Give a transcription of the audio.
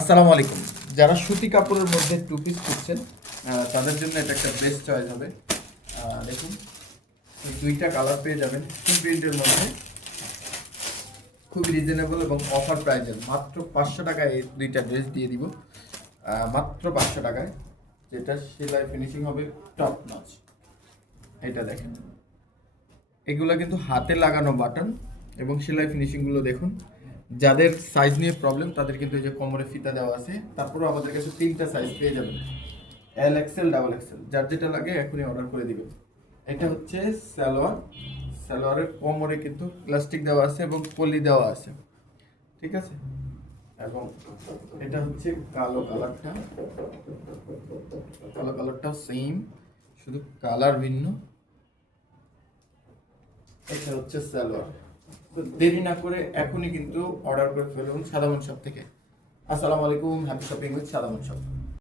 আসসালামু আলাইকুম। যারা সুতি কাপড়ের মধ্যে টু পিস খুঁজছেন তাদের জন্য এটা একটা বেস্ট চয়েস হবে। দেখুন, এই দুইটা কালার পেয়ে যাবেন ফুল প্রিন্টের মধ্যে, খুব রিজনেবল এবং অফার প্রাইজের। মাত্র 500 টাকায় এই দুইটা ড্রেস দিয়ে দিব, মাত্র 500 টাকায়, যেটা সেলাই ফিনিশিং হবে টপ নচ। এটা দেখেন, এগুলো কিন্তু হাতে লাগানো বাটন এবং সেলাই ফিনিশিংগুলো দেখুন। যাদের সাইজ নিয়ে প্রবলেম তাদের কিন্তু এই যে কোমরে ফিতা দেওয়া আছে। তারপরেও আমাদের কাছে তিনটা সাইজ পেয়ে যাবেন, এল এক্সেল, ডাবল এক্সেল, যার যেটা লাগে এখনই অর্ডার করে দিবেন। এটা হচ্ছে সালোয়ার। সালোয়ারের কোমরে কিন্তু প্লাস্টিক দেওয়া আছে এবং পলি দেওয়া আছে, ঠিক আছে। এবং এটা হচ্ছে কালো কালারটা, কালো কালারটাও সেম, শুধু কালার ভিন্ন। এটা হচ্ছে সালোয়ার। তো দেরি না করে এখনই কিন্তু অর্ডার করে ফেলুন সাদামন শপ থেকে। আসসালামু আলাইকুম, হ্যাপি শপিং উইথ সাদামন শপ।